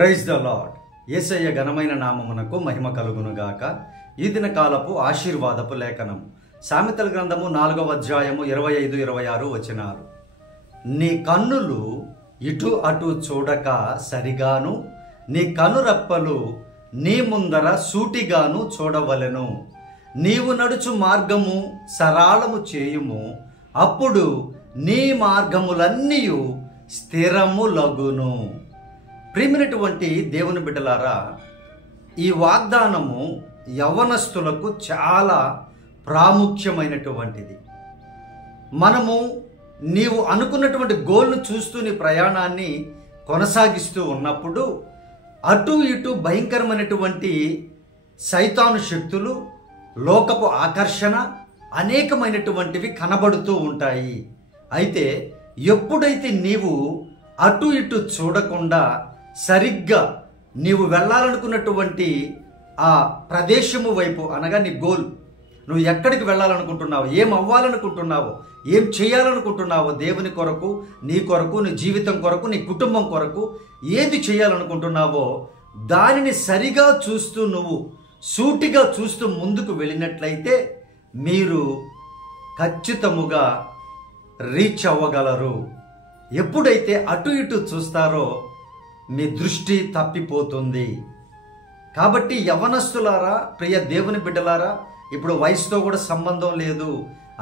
Praise the lord. యేసయ్య ఘనమైన నామమునకు మహిమ కలుగునుగాక. ఈ దిన కాలపు ఆశీర్వాదపు లేఖనం సామెతల గ్రంథము 4వ అధ్యాయము 25-26 వచనాలు. నీ కన్నులు ఇటు అటు చూడక సరిగాను, నీ కనురెప్పలు నీ ముందర సూటిగాను చూడవలెను. నీవు నడుచు మార్గము సరళము చేయుము, అప్పుడు నీ మార్గములన్నీ స్థిరములగును. ప్రియమైనటువంటి దేవుని బిడ్డలారా, ఈ వాగ్దానము యవ్వనస్తులకు చాలా ప్రాముఖ్యమైనటువంటిది. నీవు అనుకున్నటువంటి గోల్ను చూస్తూ నీ ప్రయాణాన్ని కొనసాగిస్తూ ఉన్నప్పుడు అటు ఇటు భయంకరమైనటువంటి సైతాను శక్తులు, లోకపు ఆకర్షణ అనేకమైనటువంటివి కనబడుతూ ఉంటాయి. అయితే ఎప్పుడైతే నీవు అటు ఇటు చూడకుండా సరిగ్గా నీవు వెళ్ళాలనుకున్నటువంటి ఆ ప్రదేశము వైపు, అనగా నీ గోల్, నువ్వు ఎక్కడికి వెళ్ళాలనుకుంటున్నావు, ఏం అవ్వాలనుకుంటున్నావో, ఏం చేయాలనుకుంటున్నావో, దేవుని కొరకు, నీ కొరకు, నీ జీవితం కొరకు, నీ కుటుంబం కొరకు ఏది చేయాలనుకుంటున్నావో దానిని సరిగా చూస్తూ, నువ్వు సూటిగా చూస్తూ ముందుకు వెళ్ళినట్లయితే మీరు ఖచ్చితముగా రీచ్ అవ్వగలరు. ఎప్పుడైతే అటు ఇటు చూస్తారో మీ దృష్టి తప్పిపోతుంది. కాబట్టి యవ్వనస్తులారా, ప్రియ దేవుని బిడ్డలారా, ఇప్పుడు వయసుతో కూడా సంబంధం లేదు.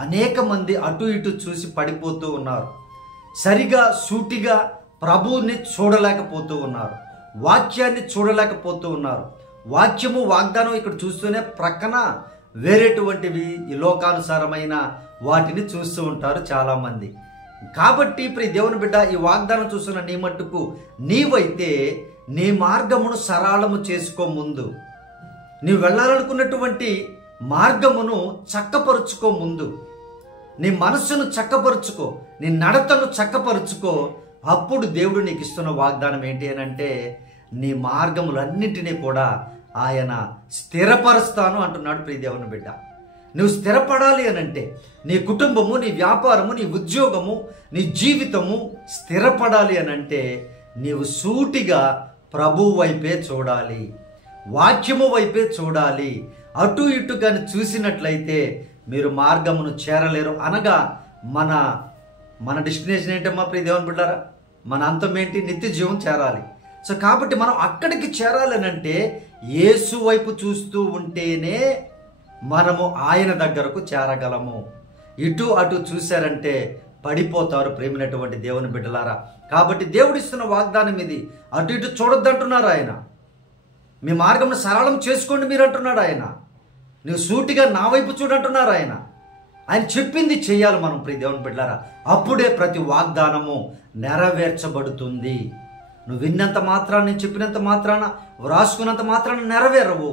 అనేక మంది అటు ఇటు చూసి పడిపోతూ ఉన్నారు. సరిగా సూటిగా ప్రభువుని చూడలేకపోతూ ఉన్నారు, వాక్యాన్ని చూడలేకపోతూ ఉన్నారు. వాక్యము, వాగ్దానం ఇక్కడ చూస్తూనే ప్రక్కన వేరేటువంటివి ఈ లోకానుసారమైన వాటిని చూస్తూ ఉంటారు చాలామంది. కాబట్టి ప్రియ దేవుని బిడ్డ, ఈ వాగ్దానం చూస్తున్న నీ మట్టుకు నీవైతే నీ మార్గమును సరళము చేసుకో. ముందు నీవు వెళ్ళాలనుకున్నటువంటి మార్గమును చక్కపరుచుకో. ముందు నీ మనస్సును చక్కపరుచుకో, నీ నడతను చక్కపరుచుకో. అప్పుడు దేవుడు నీకు ఇస్తున్న వాగ్దానం ఏంటి అని అంటే, నీ మార్గములన్నింటినీ కూడా ఆయన స్థిరపరుస్తాను అంటున్నాడు ప్రియ దేవుని బిడ్డ. నువ్వు స్థిరపడాలి అనంటే, నీ కుటుంబము, నీ వ్యాపారము, నీ ఉద్యోగము, నీ జీవితము స్థిరపడాలి అనంటే నీవు సూటిగా ప్రభువు వైపే చూడాలి, వాక్యము వైపే చూడాలి. అటు ఇటు కానీ చూసినట్లయితే మీరు మార్గమును చేరలేరు. అనగా మన డెస్టినేషన్ ఏంటమ్మా ప్రియ దేవుని బిడ్డారా? మన అంతం ఏంటి? నిత్య జీవం చేరాలి. సో కాబట్టి మనం అక్కడికి చేరాలనంటే యేసు వైపు చూస్తూ ఉంటేనే మనము ఆయన దగ్గరకు చేరగలము. ఇటు అటు చూశారంటే పడిపోతారు ప్రేమైనటువంటి దేవుని బిడ్డలారా. కాబట్టి దేవుడు ఇస్తున్న వాగ్దానం ఇది. అటు ఇటు చూడొద్దంటున్నారు ఆయన. మీ మార్గం సరళం చేసుకోండి మీరు అంటున్నాడు ఆయన. నువ్వు సూటిగా నా వైపు చూడంటున్నారు ఆయన. ఆయన చెప్పింది చేయాలి మనం ప్రియ దేవుని బిడ్డలారా. అప్పుడే ప్రతి వాగ్దానము నెరవేర్చబడుతుంది. నువ్వు విన్నంత మాత్రాన, నేను చెప్పినంత మాత్రాన, వ్రాసుకున్నంత మాత్రాన నెరవేరవు.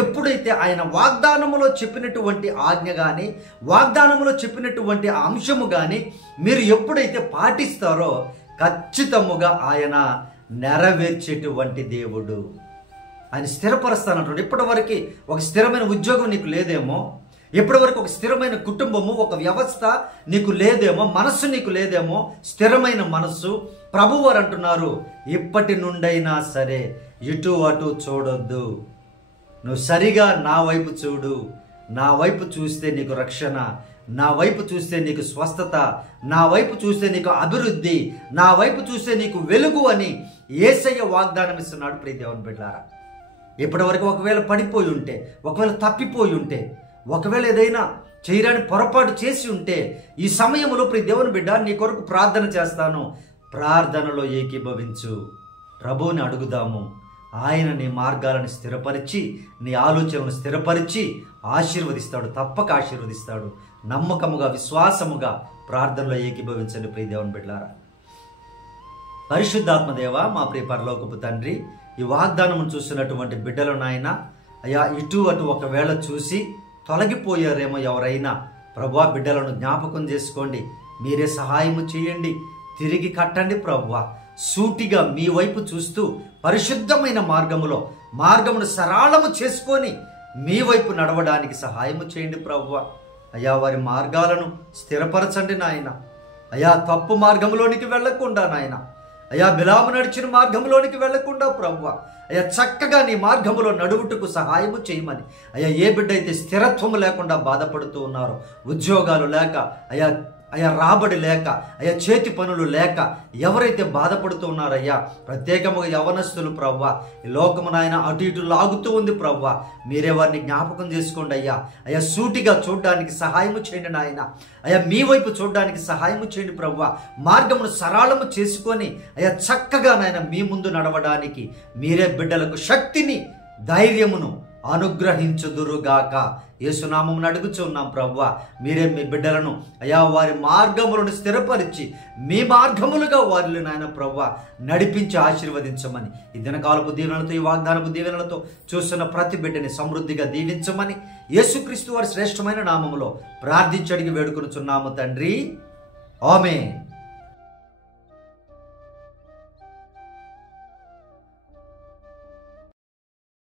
ఎప్పుడైతే ఆయన వాగ్దానములో చెప్పినటువంటి ఆజ్ఞ కానీ, వాగ్దానములో చెప్పినటువంటి అంశము కానీ మీరు ఎప్పుడైతే పాటిస్తారో ఖచ్చితముగా ఆయన నెరవేర్చేటువంటి దేవుడు. ఆయన స్థిరపరుస్తానంటాడు. ఇప్పటివరకు ఒక స్థిరమైన ఉద్యోగం నీకు లేదేమో, ఇప్పటివరకు ఒక స్థిరమైన కుటుంబము, ఒక వ్యవస్థ నీకు లేదేమో, మనస్సు నీకు లేదేమో, స్థిరమైన మనస్సు. ప్రభువారు అంటున్నారు, ఇప్పటి నుండైనా సరే ఇటు అటు చూడొద్దు. నువ్వు సరిగా నా వైపు చూడు. నా వైపు చూస్తే నీకు రక్షణ, నా వైపు చూస్తే నీకు స్వస్థత, నా వైపు చూస్తే నీకు అభివృద్ధి, నా వైపు చూస్తే నీకు వెలుగు అని యేసయ్య వాగ్దానం ఇస్తున్నాడు ప్రియ దేవుని బిడ్డలారా. ఇప్పటివరకు ఒకవేళ పడిపోయి ఉంటే, ఒకవేళ తప్పిపోయి ఉంటే, ఒకవేళ ఏదైనా చేయరాని పొరపాటు చేసి ఉంటే, ఈ సమయంలో ప్రియ దేవుని బిడ్డ నీ కొరకు ప్రార్థన చేస్తాను. ప్రార్థనలో ఏకీభవించు. ప్రభువుని అడుగుదాము. ఆయన నీ మార్గాలను స్థిరపరిచి, నీ ఆలోచనను స్థిరపరిచి ఆశీర్వదిస్తాడు. తప్పక ఆశీర్వదిస్తాడు. నమ్మకముగా, విశ్వాసముగా ప్రార్థనలో ఏకీభవించండి ప్రియ దేవుని బిడ్డలారా. పరిశుద్ధాత్మదేవ, మా ప్రియ పరలోకపు తండ్రి, ఈ వాగ్దానం చూస్తున్నటువంటి బిడ్డలు నాయన, అయ్యా ఇటు అటు ఒకవేళ చూసి తొలగిపోయారేమో ఎవరైనా, ప్రభువా బిడ్డలను జ్ఞాపకం చేసుకోండి. మీరే సహాయము చేయండి, తిరిగి కట్టండి ప్రభువా. సూటిగా మీ వైపు చూస్తూ పరిశుద్ధమైన మార్గమును సరళము చేసుకొని మీ వైపు నడవడానికి సహాయము చేయండి ప్రభువా. అయ్యా వారి మార్గాలను స్థిరపరచండి నాయన. అయ్యా తప్పు మార్గంలోనికి వెళ్లకుండా నాయన అయ్యా బిలాము నడిచిన మార్గంలోనికి వెళ్లకుండా ప్రభువా అయ్యా చక్కగా నీ మార్గములో నడువుటకు సహాయము చేయమని, అయ్యా ఏ బిడ్డ అయితే స్థిరత్వము లేకుండా బాధపడుతూ ఉన్నారో, ఉద్యోగాలు లేక అయ్యా రాబడి లేక, అయ్యా చేతి పనులు లేక ఎవరైతే బాధపడుతూ ఉన్నారయ్యా, ప్రత్యేకముగా యవనస్తులు ప్రవ్వా, ఈ లోకము నాయన అటు ఇటు లాగుతూ ఉంది ప్రవ్వా, మీరే వారిని జ్ఞాపకం చేసుకోండి అయ్యా. అయ్యా సూటిగా చూడడానికి సహాయము చేయండి నాయన, అయ్యా మీ వైపు చూడడానికి సహాయము చేయండి ప్రవ్వా. మార్గమును సరళము చేసుకొని అయ్యా చక్కగా నాయన మీ ముందు నడవడానికి మీరే బిడ్డలకు శక్తిని, ధైర్యమును అనుగ్రహించుదురుగాక. యేసునామమును అడుగుచున్నాం ప్రవ్వా. మీరే మీ బిడ్డలను అయా వారి మార్గములను స్థిరపరిచి మీ మార్గములుగా వారిని నాయన ప్రవ్వా నడిపించి ఆశీర్వదించమని, ఈ దినకాలపు దీవెనలతో, ఈ వాగ్దానపు దీవెనలతో చూస్తున్న ప్రతి బిడ్డని సమృద్ధిగా దీవించమని యేసుక్రీస్తు వారి శ్రేష్టమైన నామములో ప్రార్థించి అడిగి వేడుకొనుచున్నాము తండ్రి. ఆమేన్.